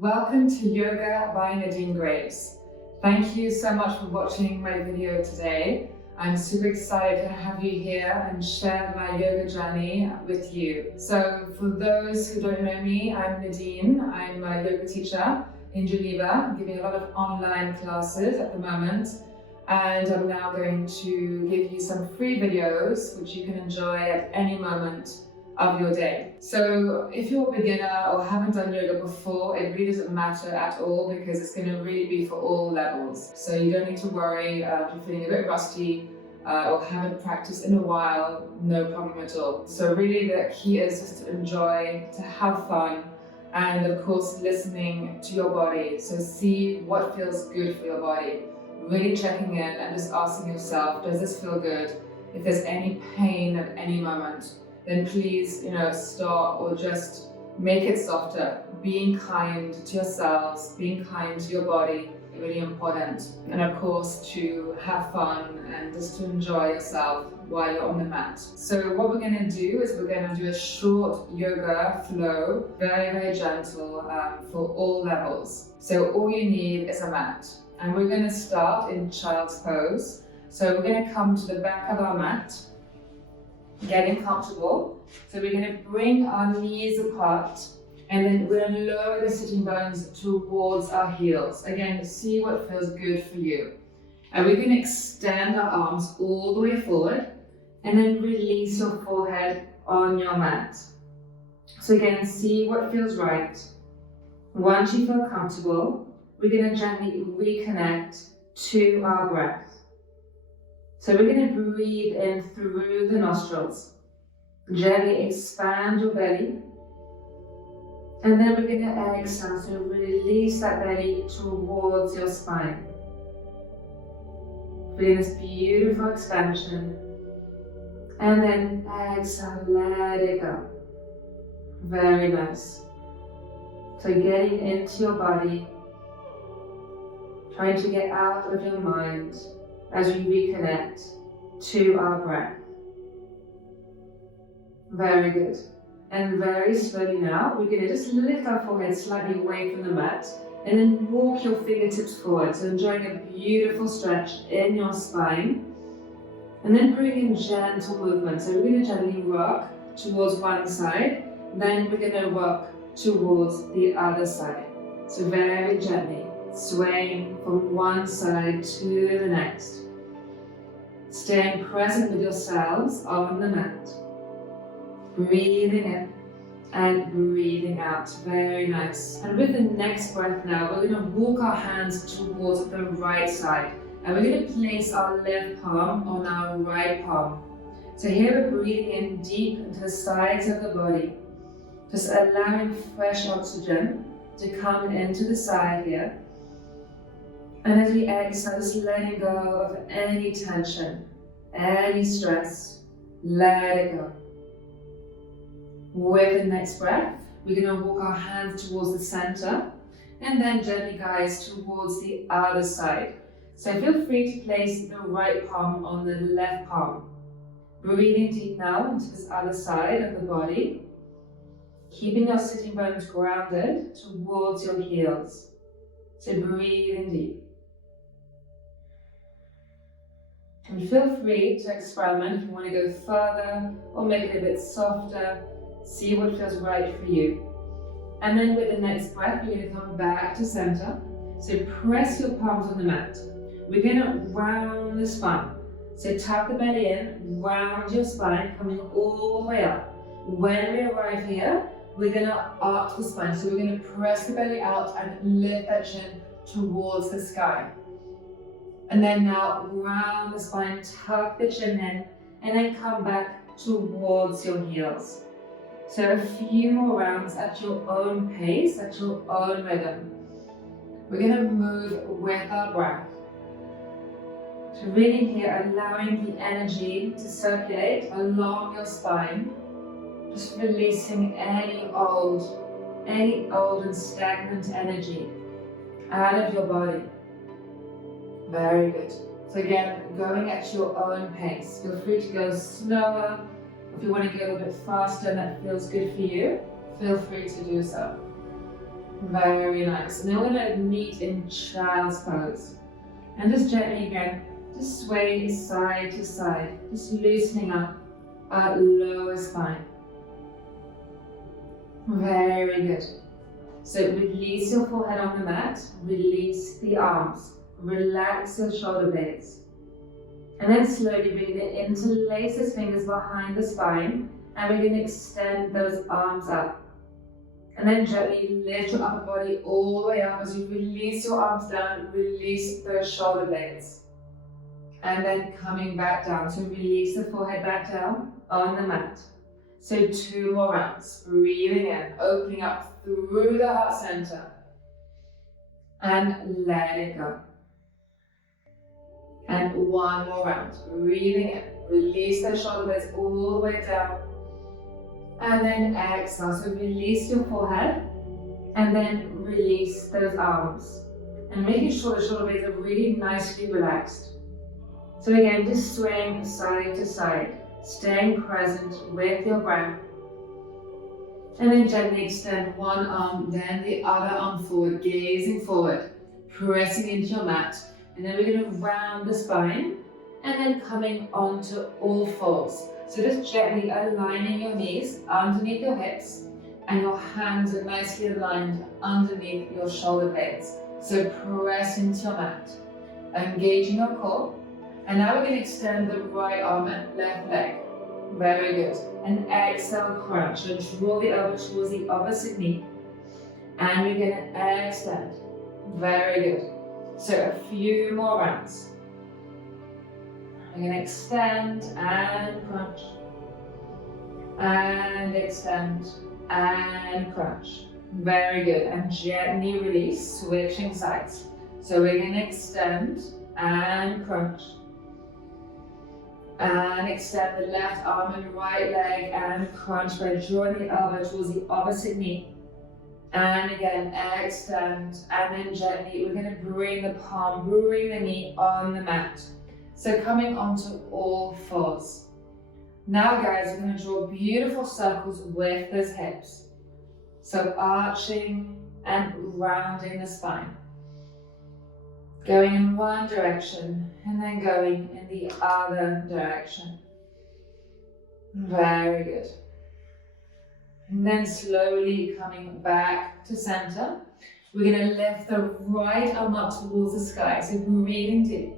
Welcome to Yoga by Nadine. Thank you so much for watching my video today. I'm super excited to have you here and share my yoga journey with you. So for those who don't know me, I'm Nadine. I'm a yoga teacher in Geneva, giving a lot of online classes at the moment. And I'm now going to give you some free videos which you can enjoy at any moment of your day. So if you're a beginner or haven't done yoga before, it really doesn't matter at all because it's going to really be for all levels. So you don't need to worry if you're feeling a bit rusty or haven't practiced in a while, no problem at all. So really the key is just to enjoy, to have fun, and of course listening to your body. So see what feels good for your body. Really checking in and just asking yourself, does this feel good? If there's any pain at any moment, then please, stop or just make it softer. Being kind to yourselves, being kind to your body, really important. And of course, to have fun and just to enjoy yourself while you're on the mat. So what we're going to do is we're going to do a short yoga flow, very, very gentle for all levels. So all you need is a mat. And we're going to start in child's pose. So we're going to come to the back of our mat, getting comfortable. So we're going to bring our knees apart and then we're going to lower the sitting bones towards our heels. Again, see what feels good for you. And we're going to extend our arms all the way forward and then release your forehead on your mat. So again, see what feels right. Once you feel comfortable, we're going to gently reconnect to our breath. So we're going to breathe in through the nostrils. Gently expand your belly. And then we're going to exhale, so release that belly towards your spine. Feeling this beautiful expansion. And then exhale, let it go. Very nice. So getting into your body, trying to get out of your mind as we reconnect to our breath. Very good. And very slowly now, we're going to just lift our forehead slightly away from the mat and then walk your fingertips forward. So enjoying a beautiful stretch in your spine. And then bring in gentle movement. So we're going to gently rock towards one side, then we're going to rock towards the other side. So very gently, swaying from one side to the next. Staying present with yourselves on the mat. Breathing in and breathing out. Very nice. And with the next breath now, we're going to walk our hands towards the right side. And we're going to place our left palm on our right palm. So here we're breathing in deep into the sides of the body. Just allowing fresh oxygen to come into the side here. And as we exhale, just letting go of any tension, any stress, let it go. With the next breath, we're going to walk our hands towards the center and then gently guys towards the other side. So feel free to place the right palm on the left palm. Breathing deep now into this other side of the body. Keeping your sitting bones grounded towards your heels. So breathing deep. And feel free to experiment if you want to go further or make it a bit softer. See what feels right for you. And then with the next breath, we're going to come back to center. So press your palms on the mat. We're going to round the spine. So tuck the belly in, round your spine, coming all the way up. When we arrive here, we're going to arch the spine. So we're going to press the belly out and lift that chin towards the sky. And then now round the spine, tuck the chin in, and then come back towards your heels. So a few more rounds at your own pace, at your own rhythm. We're going to move with our breath. So really here, allowing the energy to circulate along your spine. Just releasing any old and stagnant energy out of your body. Very good. So again, going at your own pace. Feel free to go slower. If you want to go a bit faster and that feels good for you, feel free to do so. Very nice. Now we're going to meet in child's pose. And just gently again, just sway side to side, just loosening up our lower spine. Very good. So release your forehead on the mat, release the arms, relax your shoulder blades. And then slowly we're going to interlace those fingers behind the spine, and we're going to extend those arms up. And then gently lift your upper body all the way up as you release your arms down, release those shoulder blades. And then coming back down, so release the forehead back down on the mat. So 2 more rounds, breathing in, opening up through the heart center. And let it go. And 1 more round, breathing in, release those shoulder blades all the way down. And then exhale, so release your forehead and then release those arms. And making sure the shoulder blades are really nicely relaxed. So again, just swaying side to side, staying present with your breath. And then gently extend one arm, then the other arm forward, gazing forward, pressing into your mat. And then we're going to round the spine and then coming onto all fours. So just gently aligning your knees underneath your hips, and your hands are nicely aligned underneath your shoulder blades. So press into your mat, engaging your core. And now we're going to extend the right arm and left leg. Very good. And exhale, crunch. So draw the elbow towards the opposite knee. And we're going to extend. Very good. So a few more rounds. We're going to extend and crunch. And extend and crunch. Very good. And gently release, switching sides. So we're going to extend and crunch. And extend the left arm and right leg and crunch by drawing the elbow towards the opposite knee. And again, extend, and then gently, we're going to bring the palm, bring the knee on the mat. So coming onto all fours. Now guys, we're going to draw beautiful circles with those hips. So arching and rounding the spine. Going in one direction and then going in the other direction. Very good. And then slowly coming back to center. We're going to lift the right arm up towards the sky, so breathing deep.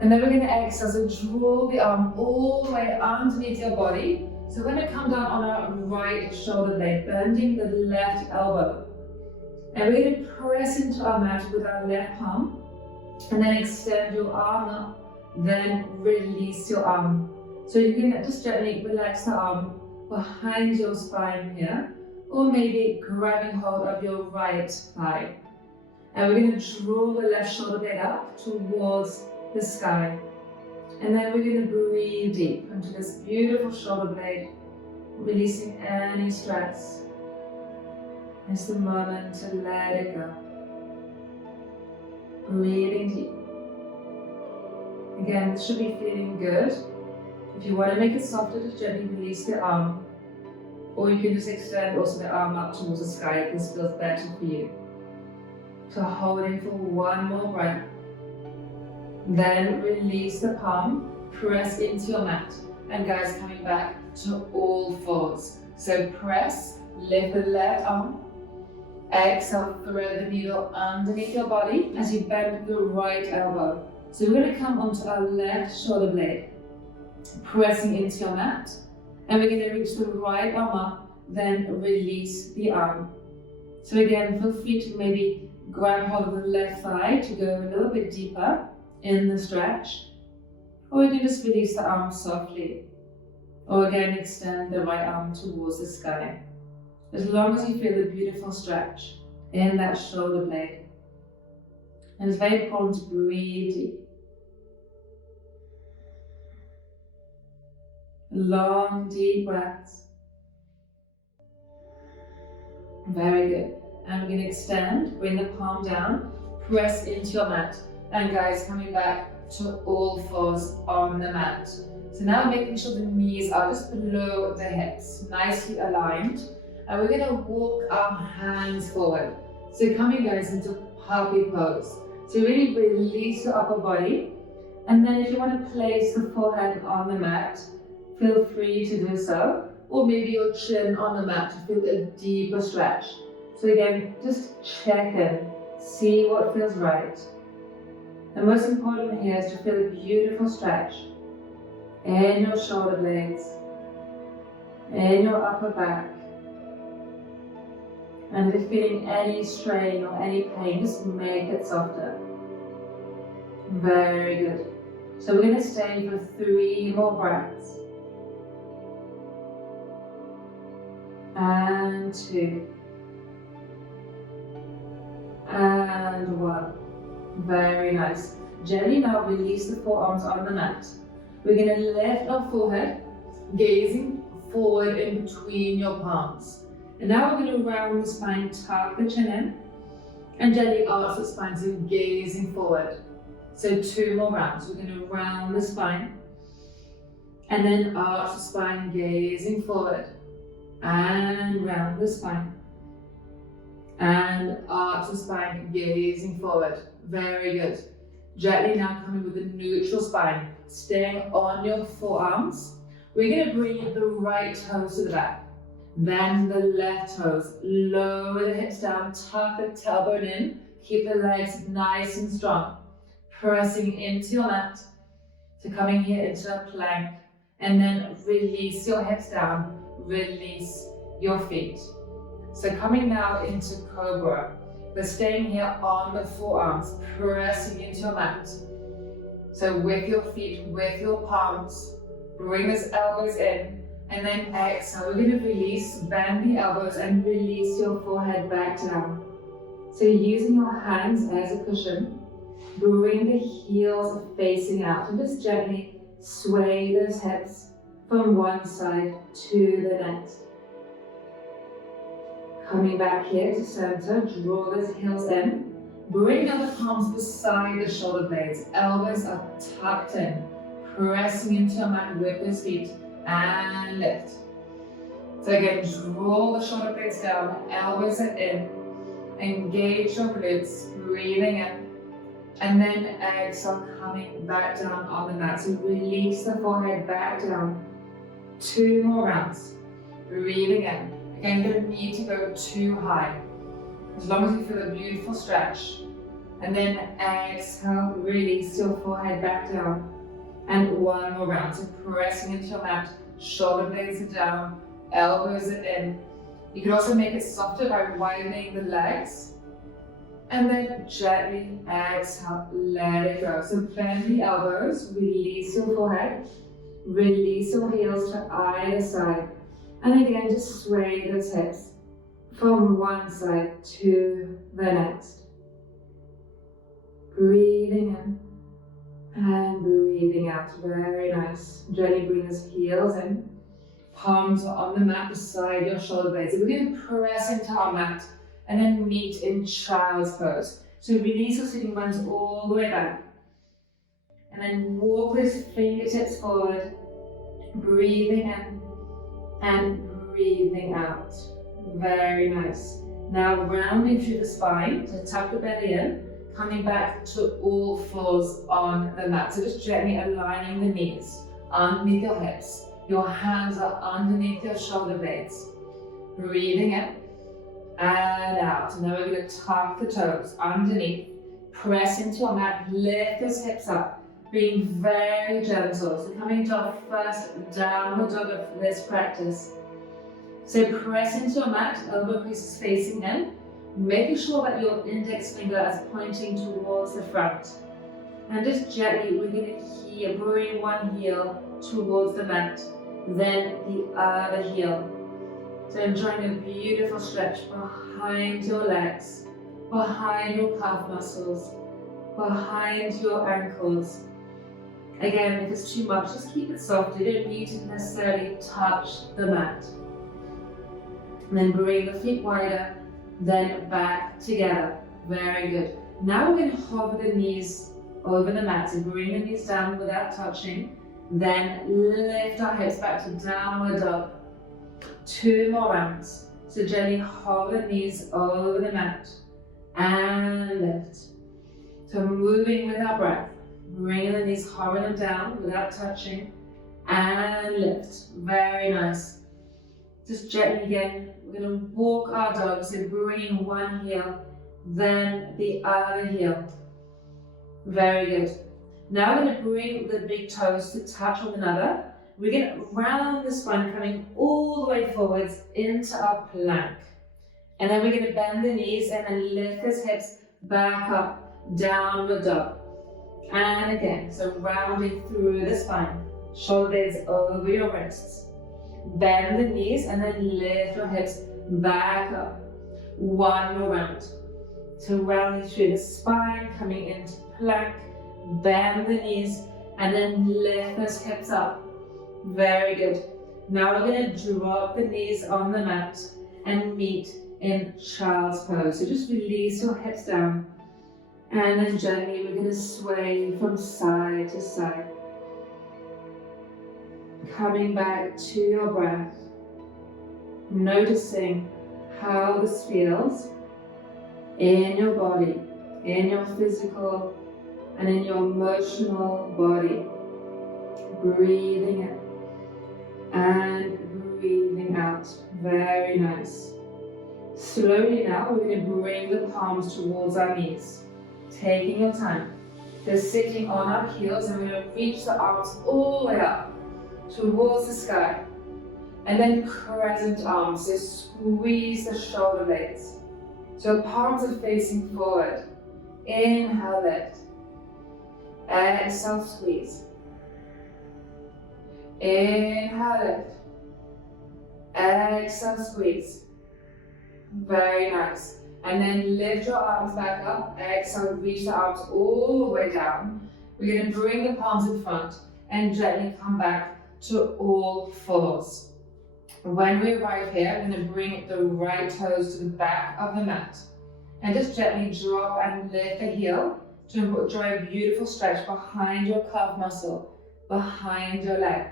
And then we're going to exhale, so draw the arm all the way underneath your body. So we're going to come down on our right shoulder blade, bending the left elbow. And we're going to press into our mat with our left palm. And then extend your arm up, then release your arm. So you can just gently relax the arm behind your spine here, or maybe grabbing hold of your right thigh. And we're going to draw the left shoulder blade up towards the sky. And then we're going to breathe deep into this beautiful shoulder blade, releasing any stress. It's the moment to let it go. Breathing deep. Again, this should be feeling good. If you want to make it softer, just gently release the arm. Or you can just extend also the arm up towards the sky if this feels better for you. So holding for one more breath. Then release the palm, press into your mat. And guys, coming back to all fours. So press, lift the left arm. Exhale, thread the needle underneath your body as you bend the right elbow. So we're going to come onto our left shoulder blade, pressing into your mat. And we're going to reach the right arm up, then release the arm. So again, feel free to maybe grab hold of the left thigh to go a little bit deeper in the stretch. Or you can just release the arm softly. Or again, extend the right arm towards the sky. As long as you feel a beautiful stretch in that shoulder blade. And it's very important to breathe deep. Long, deep breaths. Very good. And we're going to extend, bring the palm down, press into your mat. And guys, coming back to all fours on the mat. So now making sure the knees are just below the hips, nicely aligned. And we're gonna walk our hands forward. So coming guys into puppy pose. So really release your upper body. And then if you want to place the forehead on the mat, feel free to do so. Or maybe your chin on the mat to feel a deeper stretch. So again, just check in, see what feels right. The most important here is to feel a beautiful stretch in your shoulder blades, in your upper back. And if you're feeling any strain or any pain, just make it softer. Very good. So we're going to stay for 3 more breaths. And 2. And 1. Very nice. Gently now release the forearms on the mat. We're going to lift our forehead, gazing forward in between your palms. And now we're going to round the spine, tuck the chin in, and gently arch the spine, so gazing forward. So 2 more rounds. We're going to round the spine, and then arch the spine, gazing forward, and round the spine, and arch the spine, gazing forward. Very good. Gently now coming with a neutral spine, staying on your forearms. We're going to bring the right toes to the back. Then the left toes, lower the hips down, tuck the tailbone in, keep the legs nice and strong. Pressing into your mat, so coming here into a plank, and then release your hips down, release your feet. So coming now into Cobra, we're staying here on the forearms, pressing into your mat. So with your feet, with your palms, bring those elbows in, and then exhale, we're going to release, bend the elbows and release your forehead back down. So using your hands as a cushion, bring the heels facing out and just gently sway those hips from one side to the next. Coming back here to center, draw those heels in. Bring down the palms beside the shoulder blades, elbows are tucked in, pressing into your mat with those feet. And lift. So again, draw the shoulder blades down, elbows are in, engage your glutes, breathing in, and then exhale, coming back down on the mat. So release the forehead back down. 2 more rounds, breathing in. Again, you don't need to go too high, as long as you feel a beautiful stretch. And then exhale, release your forehead back down. And 1 more round, so pressing into your mat, shoulder blades are down, elbows are in. You can also make it softer by widening the legs. And then gently exhale, let it go. So bend the elbows, release your forehead, release your heels to either side. And again, just sway those hips from one side to the next. Breathing in. And breathing out, very nice. Gently bring those heels in. Palms are on the mat beside your shoulder blades. So we're going to press into our mat and then meet in child's pose. So release your sitting bones all the way back. And then walk those fingertips forward. Breathing in and breathing out. Very nice. Now rounding through the spine, so tuck the belly in. Coming back to all fours on the mat. So just gently aligning the knees underneath your hips. Your hands are underneath your shoulder blades. Breathing in and out. And now we're going to tuck the toes underneath. Press into your mat. Lift those hips up. Being very gentle. So coming into our first downward dog of this practice. So press into your mat. Elbow creases facing in. Making sure that your index finger is pointing towards the front. And just gently, we're going to bring one heel towards the mat, then the other heel. So enjoying a beautiful stretch behind your legs, behind your calf muscles, behind your ankles. Again, if it's too much, just keep it soft. You don't need to necessarily touch the mat. And then bring the feet wider. Then back together. Very good. Now we're going to hover the knees over the mat. So bring the knees down without touching. Then lift our hips back to downward dog. 2 more rounds. So gently hover the knees over the mat and lift. So moving with our breath, bringing the knees, hovering them down without touching, and lift. Very nice. Just gently again, we're going to walk our dog, so bringing one heel, then the other heel. Very good. Now we're going to bring the big toes to touch one another. We're going to round the spine, coming all the way forwards into our plank. And then we're going to bend the knees and then lift those hips back up, downward dog. And again, so rounding through the spine, shoulders over your wrists. Bend the knees and then lift your hips back up. One more round. So rounding through the spine, coming into plank, bend the knees and then lift those hips up. Very good. Now we're going to drop the knees on the mat and meet in child's pose. So just release your hips down and then gently we're going to sway from side to side. Coming back to your breath, noticing how this feels in your body, in your physical and in your emotional body. Breathing in and breathing out. Very nice. Slowly now, we're going to bring the palms towards our knees. Taking your time. So sitting on our heels, and we're going to reach the arms all the way up towards the sky. And then crescent arms, so squeeze the shoulder blades. So palms are facing forward. Inhale, lift. Exhale, squeeze. Inhale, lift. Exhale, squeeze. Very nice. And then lift your arms back up. Exhale, reach the arms all the way down. We're going to bring the palms in front and gently come back to all fours. When we arrive here, I'm going to bring the right toes to the back of the mat. And just gently drop and lift the heel to draw a beautiful stretch behind your calf muscle, behind your leg.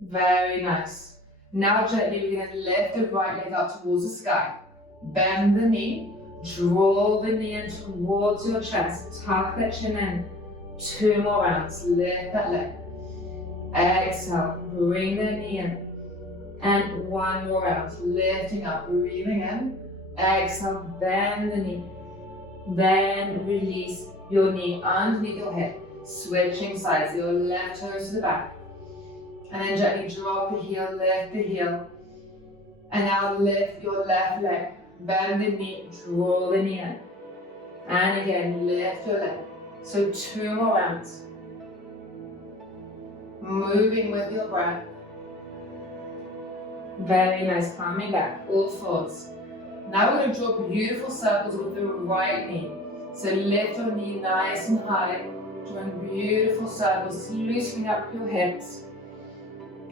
Very nice. Now gently we're going to lift the right leg up towards the sky. Bend the knee, draw the knee in towards your chest, tuck that chin in. 2 more rounds, lift that leg. Exhale, bring the knee in. And 1 more round, lifting up, breathing in. Exhale, bend the knee. Then release your knee underneath your hip, switching sides, your left toes to the back. And then gently drop the heel, lift the heel. And now lift your left leg. Bend the knee, draw the knee in. And again, lift your leg. So 2 more rounds. Moving with your breath. Very nice, coming back, all fours. Now we're going to draw beautiful circles with the right knee. So lift your knee nice and high, drawing beautiful circles, loosening up your hips.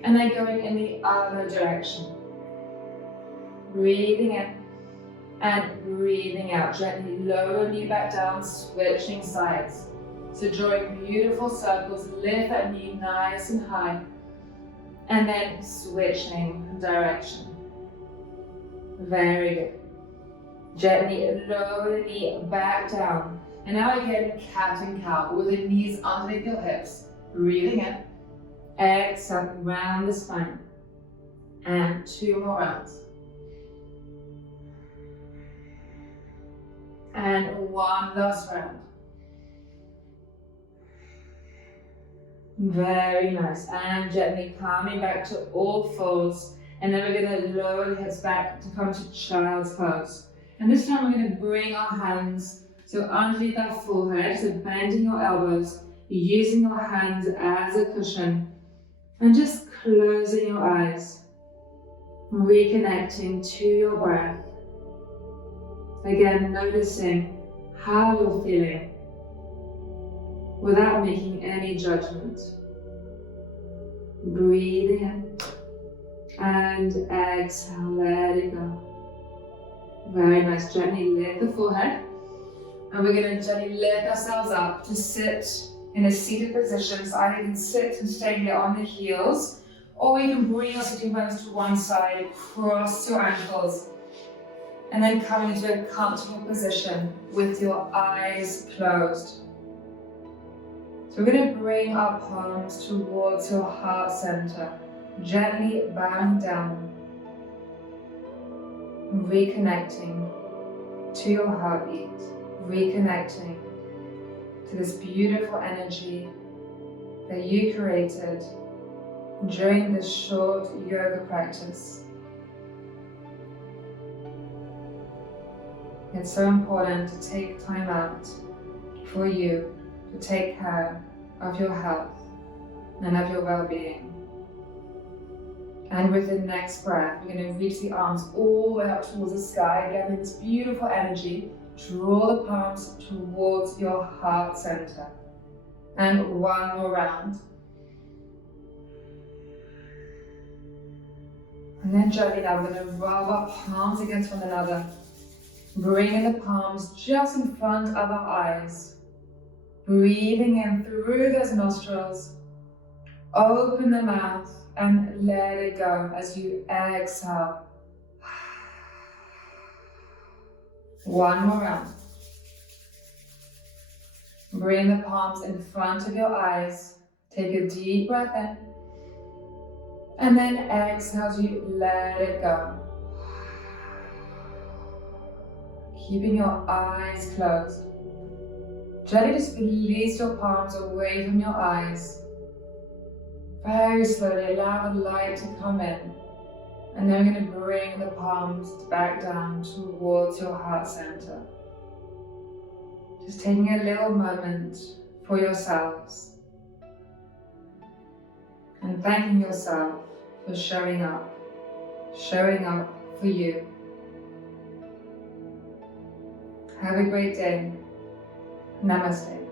And then going in the other direction. Breathing in and breathing out. Gently lower knee back down, switching sides. So drawing beautiful circles, lift that knee nice and high. And then switching direction. Very good. Gently lower the knee back down. And now again, cat and cow with the knees underneath your hips. Breathing in. Exhale, round the spine. And 2 more rounds. And 1 last round. Very nice. And gently coming back to all fours. And then we're going to lower the hips back to come to child's pose. And this time we're going to bring our hands so underneath our forehead, so bending your elbows, using your hands as a cushion. And just closing your eyes, reconnecting to your breath. Again, noticing how you're feeling without making any judgment. Breathing in and exhale, let it go. Very nice, gently lift the forehead. And we're going to gently lift ourselves up to sit in a seated position. So either you can sit and stay here on the heels, Or you can bring your sitting bones to one side, cross your ankles, and then come into a comfortable position with your eyes closed. So we're going to bring our palms towards your heart center, gently bowing down, reconnecting to your heartbeat, reconnecting to this beautiful energy that you created during this short yoga practice. It's so important to take time out for you to take care of your health and of your well-being. And with the next breath, we're going to reach the arms all the way up towards the sky, gathering this beautiful energy. Draw the palms towards your heart center. And one more round. And then gently now, we're going to rub our palms against one another. Bringing the palms just in front of our eyes. Breathing in through those nostrils. Open the mouth and let it go as you exhale. One more round. Bring the palms in front of your eyes. Take a deep breath in. And then exhale as you let it go. Keeping your eyes closed. Gently just release your palms away from your eyes. Very slowly allow the light to come in. And then we're going to bring the palms back down towards your heart center. Just taking a little moment for yourselves. And thanking yourself for showing up for you. Have a great day. Namaste.